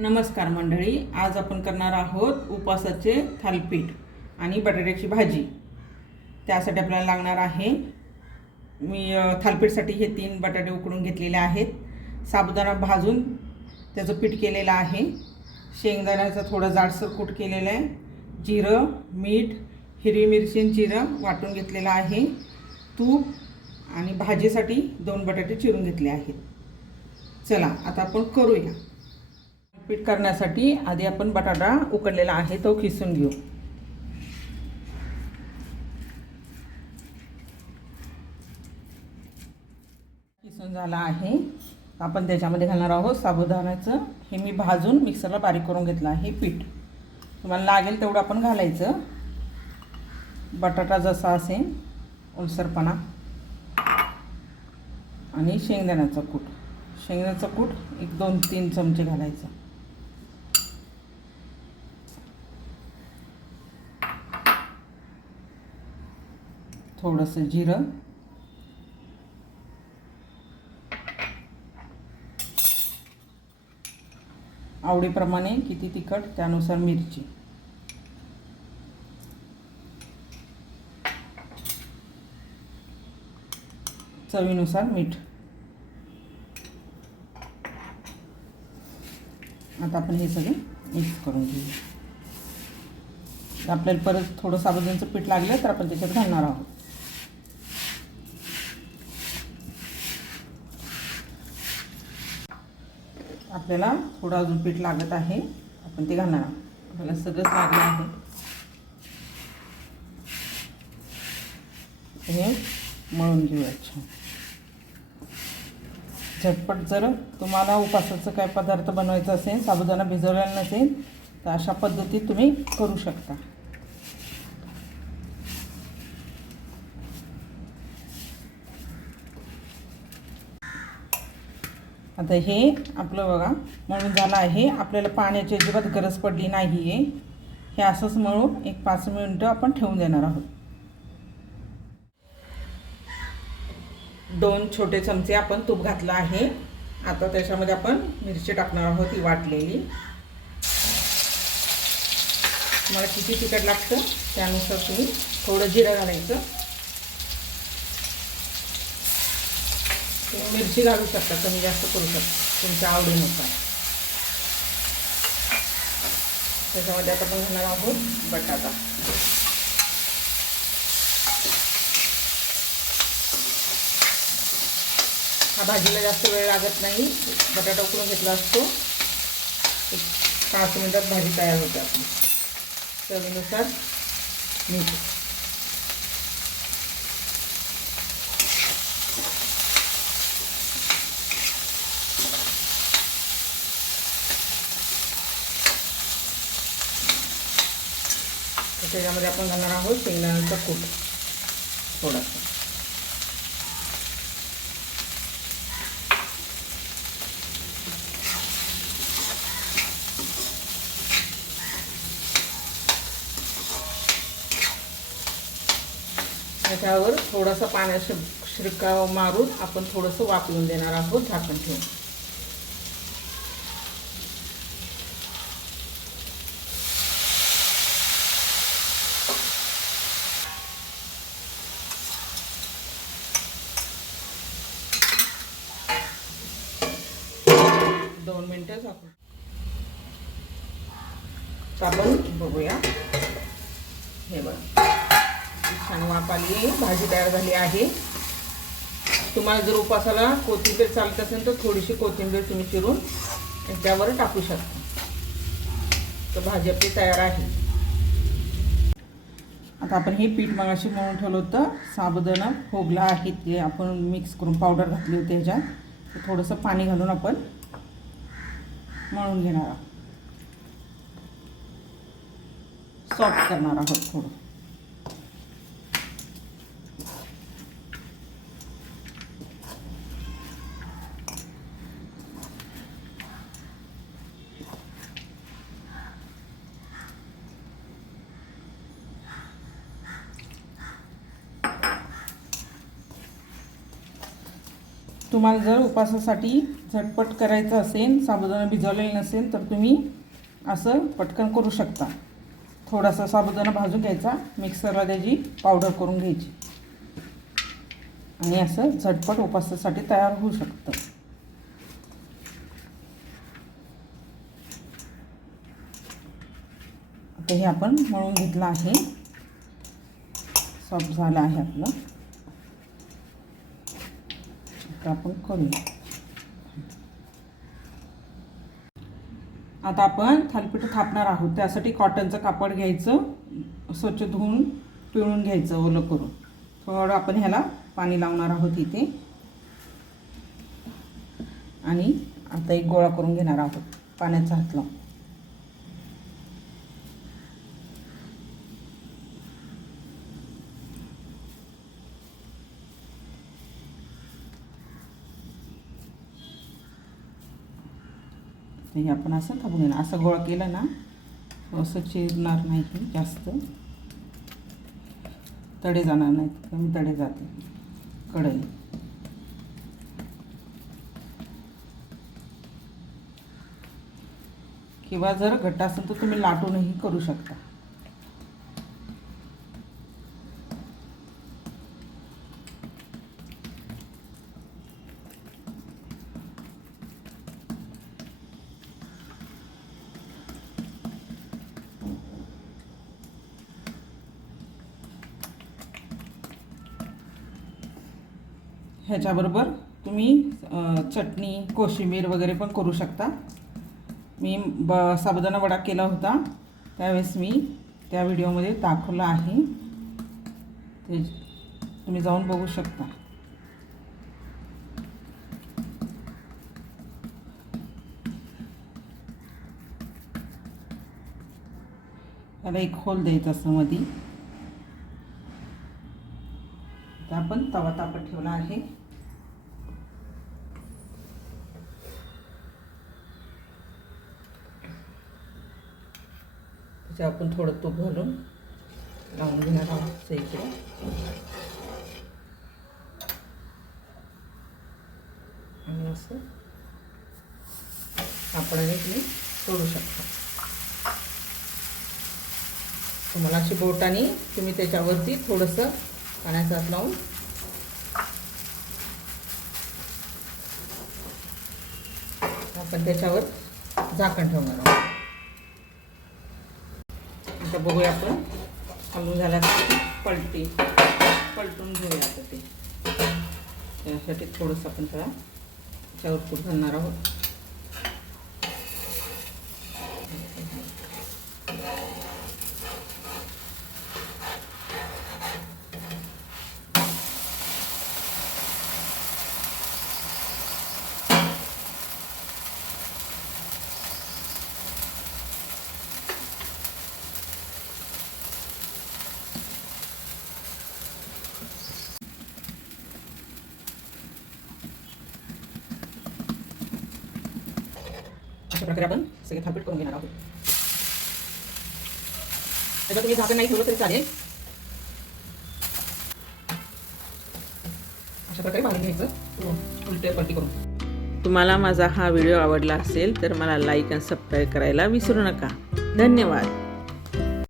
नमस्कार मंडळी आज आपण करणार आहोत उपासाचे थालपीठ आणि बटाट्याची भाजी. त्यासाठी आपल्याला लागणार आहे मी थालपीठसाठी हे तीन बटाटे उकडून घेतलेले आहेत. साबुदाणा भाजून त्याचं पीठ केलेलं आहे. शेंगदाण्याचं थोडं जाडसर कूट केलेलं आहे. जिरं मीठ हिरवी मिरची जिरं वाटून घेतलेलं आहे. तूप आणि भाजीसाठी दोन बटाटे चिरून घेतले आहेत. चला आता आपण करूया. पीठ करण्यासाठी आधी आपण बटाटा उकडलेला आहे तो किसून घेऊ. किसून झाला आहे. आपण त्याच्यामध्ये घालणार आहोत साबुदाण्याचं. हे मी भाजून मिक्सरला बारीक करून घेतलं आहे पीठ. तुम्हाला लागेल तेवढं आपण घालायचं. बटाटा जसा असेल ओलसरपणा. आणि शेंगदाण्याचा कूट. शेंगदाण्याचा कूट एक दोन तीन चमचे घालायचं. थोडंसं जिरं. आवडीप्रमाणे किती तिखट त्यानुसार मिरची. चवीनुसार मीठ. आता आपण हे सगळे मिक्स करून घेऊया. आपल्याला परत थोडं साबुदाण्याचं पीठ लागलं तर आपण त्याच्यात घालणार आहोत. आपल्याला थोडं अजून पीठ लागत आहे. आपण ते घालणार आपल्याला सगळंच लागलं आहे. हे मळून घेऊया छान. झटपट जर तुम्हाला उपासाचं काय पदार्थ बनवायचं असेल साबुदाणा भिजवलेला नसेल तर अशा पद्धतीत तुम्ही करू शकता. आता हे आपलं बघा मळून झालं आहे. आपल्याला पाण्याची अजिबात गरज पडली नाही आहे हे असंच मळून एक पाच मिनटं आपण ठेवून देणार आहोत. दोन छोटे चमचे आपण तूप घातलं आहे. आता त्याच्यामध्ये आपण मिरची टाकणार आहोत ती वाटलेली. तुम्हाला किती तिखट लागतं त्यानुसार तुम्ही थोडं जिरं घालायचं. तुम्ही मिरची घालू शकता कमी जास्त करू शकता. तुमच्या आवडीनुसार. त्याच्यामध्ये आता आपण घालणार आहोत बटाटा. हा भाजीला जास्त वेळ लागत नाही. बटाटा उकडून घेतला असतो. एक पाच मिनिटात भाजी तयार होते आपली. चवीनुसार मीठ. त्याच्यामध्ये आपण घालणार आहोत शेंगदाण्याचा कूट. थोडासा. त्याच्यावर थोडासा पाण्याचा शिरकाव मारून आपण थोडंसं वापरून देणार आहोत झाकण ठेवून दोन मिनटं झाकून आपण बघूया. हे बघा. छान वाफ आली. भाजी तयार झाली आहे. तुम्हाला जर उपासाला कोथिंबीर चालत असेल तर थोडीशी कोथिंबीर तुम्ही चिरून त्यावर टाकू शकता. तर भाजी आपली तयार आहे. आता आपण हे पीठ मगाशी म्हणून ठेवलं होतं. साबुदाणा फोगला आहे ते आपण मिक्स करून पावडर घातली होती ह्याच्यात थोडंसं पाणी घालून आपण मळून घेणार. आहोत सॉफ्ट करणार आहोत थोडं. तुम्हाला जर उपासासाठी झटपट करायचं असेल साबुदाणा भिजवलेला नसेल तर तुम्ही असं पटकन करू शकता. थोडासा साबुदाणा भाजून घ्यायचा मिक्सरला त्याची पावडर करून घ्यायची. आणि असं झटपट उपासासाठी तयार होऊ शकतं. आता हे आपण मळून घेतलं आहे. सॉफ्ट झालं आहे आपलं. आपण करूया आता आपण थालीपीठ थापणार आहोत. त्यासाठी कॉटनचं कापड घ्यायचं स्वच्छ धुवून पिळून घ्यायचं ओलं करून. थोडं आपण ह्याला पाणी लावणार आहोत इथे. आणि आता एक गोळा करून घेणार आहोत पाण्याचा हात लावून हे आपण असं थांबून घेणार. असं गोळा केला ना असं चिरणार नाही जास्त. तडे जाणार नाहीत. कमी तडे जाते कढई. किंवा जर घट्ट असेल तर तुम्ही लाटूनही करू शकता. ह्याच्याबरोबर तुम्ही चटणी कोशिंबीर वगैरे पण करू शकता. मी ब साबुदाणा वडा केला होता. त्यावेळेस मी त्या व्हिडिओमध्ये दाखवला आहे. ते तुम्ही जाऊन बघू शकता. त्याला एक होल द्यायचं असं मधी आता आपण तवा तापत ठेवला आहे. त्याच्या आपण थोडं तूप घालून लावून घेणार आहोत इकडे. आणि असं आपण तुम्ही सोडू शकता. तुम्हाला अशी बोटाने तुम्ही त्याच्यावरती थोडंसं पाण्याचा हात लावून आपण त्याच्यावर झाकण ठेवणार आहोत. आता बघूया आपण. आलू झाला पलटी. पलटून घेऊया आता ते. त्यासाठी थोडंसं आपण त्याला त्याच्यावर तूप घालणार आहोत अशा प्रकारे आपण. सगळे थापीट करून घेणार आहोत. त्याच्यात तुम्ही झाकण नाही ठेवलं तरी चालेल. अशा प्रकारे भाजून घ्यायचं. उलटे पलटी करून. तुम्हाला माझा हा व्हिडिओ आवडला असेल तर मला लाईक आणि सबस्क्राईब करायला विसरू नका. धन्यवाद.